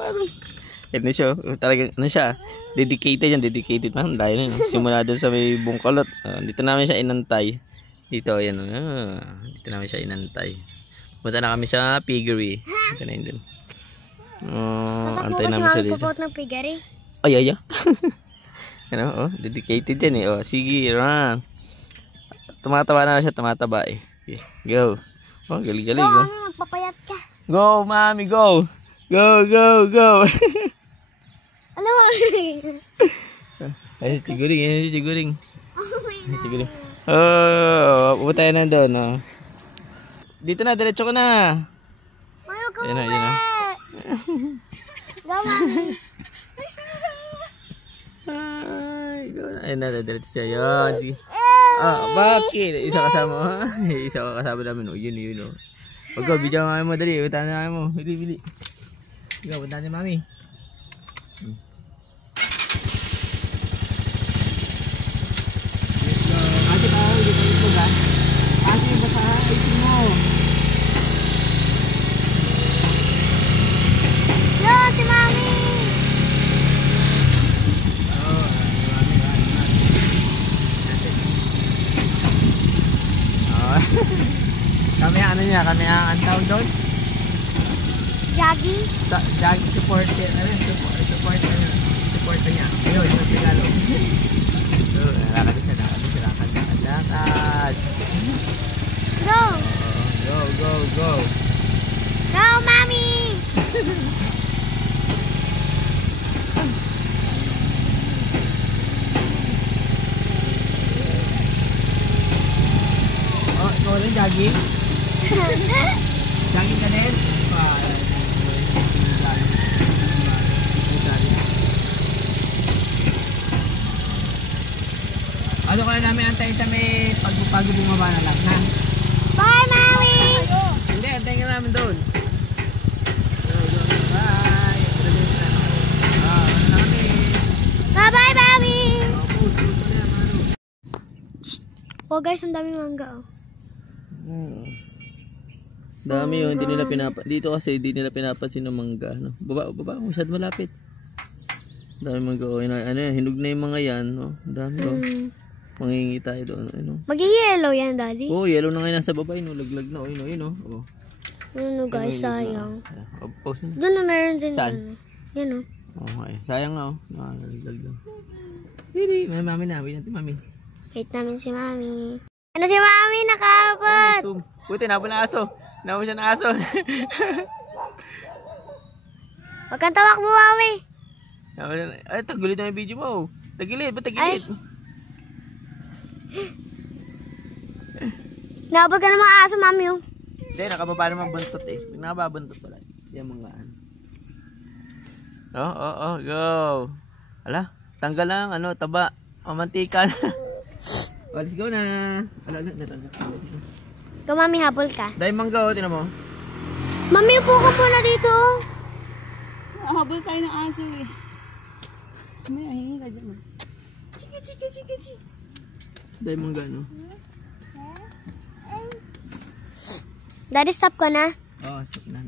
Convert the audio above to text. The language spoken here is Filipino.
Parang, ano siya, talagang, ano siya, dedicated yan, dedicated man. Dahil simula doon sa may bungkalot. Dito namin siya inantay. Dito, yan. Dito namin siya inantay. Punta na kami sa piggery. Ito na yun dun. Antay namin siya dito. Magpapot ng piggery. Ay. Ano, dedicated yan eh. Sige, run. Tumataba na siya, tumataba eh. Okay, go. Galing-galing. Go, magpapayat ka. Go, mami, go. Go. Alam mo. Ay, siguring. Siguring. Pupunta yan nandun. Dito na, diretso ka na. Mayo ka Ayun na. Go, mami. Ayun na, diretso siya. Yan, sige. Bakit? Isa kasama. Isa kasama namin. Yun. Pag go, bigyan mami mo, dali. Punta na mami mo. Bili. Go, punta na mami. Kasi tayo, dito ito ba? Kasi baka isin mo. Yo, si mami. Kami ang tawag doon? Jogging. Jogging supporter. Supporter niya. Ayun, yung Tagalog. So, lakad siya. Go. Go. Go, mami. Ikaw rin jogging? Jogging ka din? Ano ka na namin antayin sa may pagpapagod bumaba na lang, ha? Bye, mami. Hindi, antayin ka namin doon. Bye! Bye, mami. Oh guys, ang daming mangga. Dami yun, hindi nila dito kasi hindi nila pinapansin ng mangga, no? Baba, masyad malapit. Dami mangga, hinog na yung mga yan, no? Dami, no? Mangingi tayo doon, ano? Mag-yellow yan, daddy. Yellow na ngayon nasa baba, no? Laglag na, no? Ano guys, sayang. Pause na. Doon na meron din. Saan? Yan, oh. Okay, sayang nga, nalaglag lang. Hindi, may mami na, wait natin mami. Wait namin si mami. Ano si mami? Nakapot! Buti, nabol na aso. Nabol siya na aso. Huwag kang tawak mo, mami. Ay, tagilid na yung video mo. Tagilid, ba't tagilid? Nabol ka ng mga aso, mami, oh. Hindi, nakababa naman buntot eh. Nakababuntot pala. Yan mga go. Ala, tanggal lang, taba. Mantika na. Let's go na. Go, mami, habol ka. Dahil mangga, tinan mo. Mami, upo ka muna dito. Habol tayo ng aso eh. May ahingi ka dyan. Chiki. Dahil mangga, no? Daddy, stop ka na. Stop na.